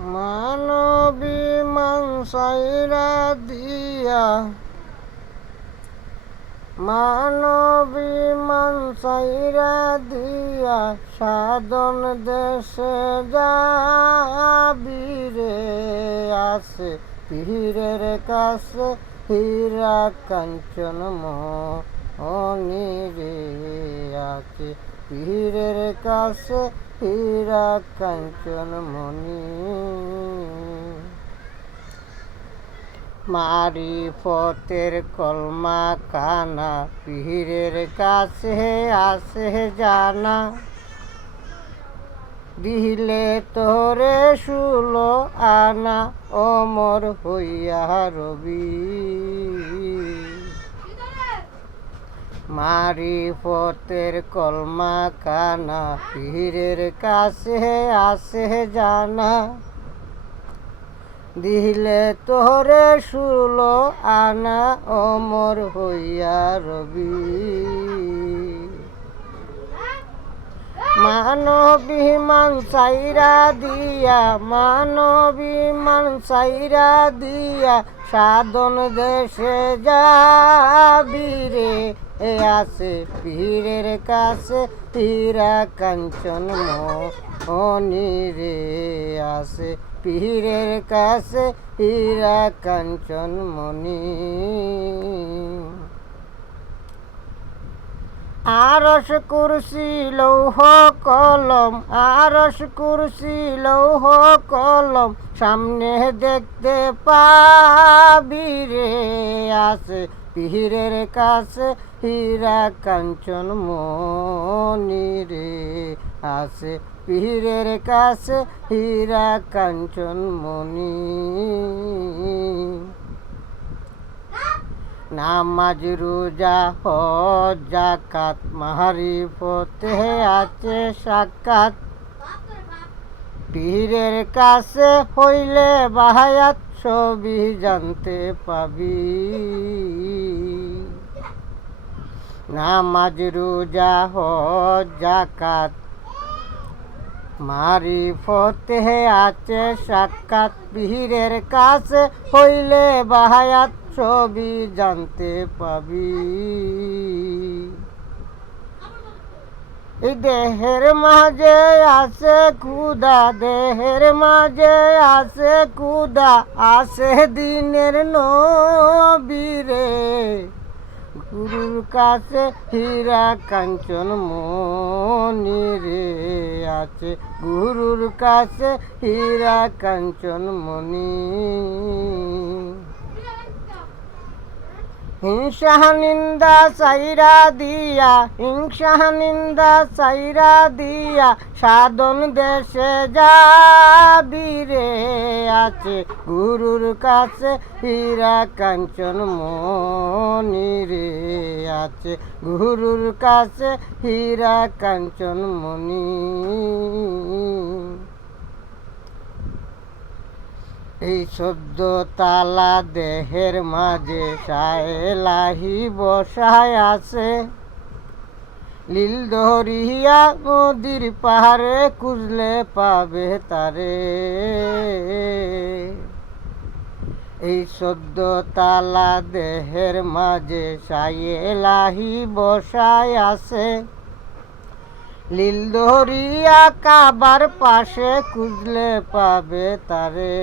মানবী মান সাইরা দিয়া, মানবী মান সাইরা দিয়া, সাধন দেশে যাবি রে। আছে পীরের কাছে হীরা কাঞ্চন মণি রে। আছে পীরের কাছে হীরা কাঞ্চন মণি। মারিফতের কলমা কানা পীরের কাছে আছে জানা। দিলে তোরে 16 আনা অমর হইয়া রবি। মারিফতের কলমা কানা পীরের কাছে আছে জানা। দিলে তোরে 16 আনা অমর হইয়া রবি। মানবী মান সাইরা দিয়া, মানবী মান সাইরা দিয়া, সাধন দেশে যাবি রে। আছে পীরের কাছে হীরা কাঞ্চন মণি রে। আছে পীরের কাছে হীরা কাঞ্চন মণি। আরশ কুরসি লৌহ কলম, আরশ কুরসি লৌহ কলম, সামনে দেখতে পাবি রে। আছে পীরের কাছে হীরা কাঞ্চন মণি রে। আছে পীরের কাছে হীরা কাঞ্চন মণি। নামাজ রোজা হজ যাকাত, মারিফতে আছে সাক্ষাৎ। পীরের কাছে হইলে বাহায়াত, সবই জানতে পাবি। নামাজ রোজা হজ যাকাত, মারিফতে আছে সাক্ষাৎ। পীরের কাছে হইলে বাহায়াত, সবই জানতে পাবি। এই দেহের মাঝে আছে ক্ষুধা, দেহের মাঝে আছে ক্ষুধা, আছে দিনের নবী রে। গুরুর কাছে হীরা কাঞ্চন মণি রে। আছে গুরুর কাছে হীরা কাঞ্চন মণি। হিংসা নিন্দা সাইরা দিয়া, হিংসা নিন্দা সাইরা দিয়া, সাধন দেশে যাবি রে। আছে গুরুর কাছে হীরা কাঞ্চন মণি রে। আছে গুরুর কাছে হীরা কাঞ্চন মণি। এই 14 তালা দেহের মাঝে সায়েলাহি বসায় আছে। লীল ধরিয়া নদীর পাহাড়ে খুঁজলে পাবে তারে। এই 14 তালা দেহের মাঝে সায়েলাহি বসায় আছে। লীল ধরিয়া কাবার পাশে খুঁজলে পাবে তারে।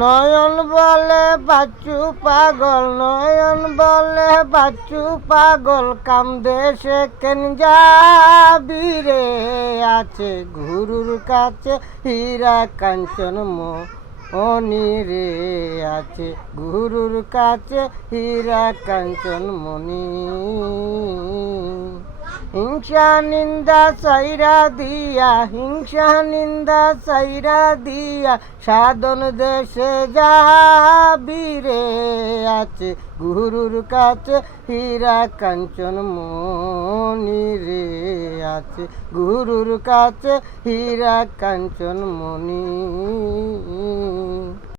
নয়ন বলে বাচ্চু পাগল, নয়ন বলে বাচ্চু পাগল, কামদে সে কেন যাবি রে। আছে গুরুর কাছে হীরা কাঞ্চন মণি রে। আছে গুরুর কাছে হীরা কাঞ্চন মণি। হিংসা নিন্দা সাইরা দিয়া, হিংসা নিন্দা সাইরা দিয়া, সাধন দেশে যাবি রে। আছে গুরুর কাছে হীরা কাঞ্চন মণি রে। আছে গুরুর কাছে হীরা কাঞ্চন মণি।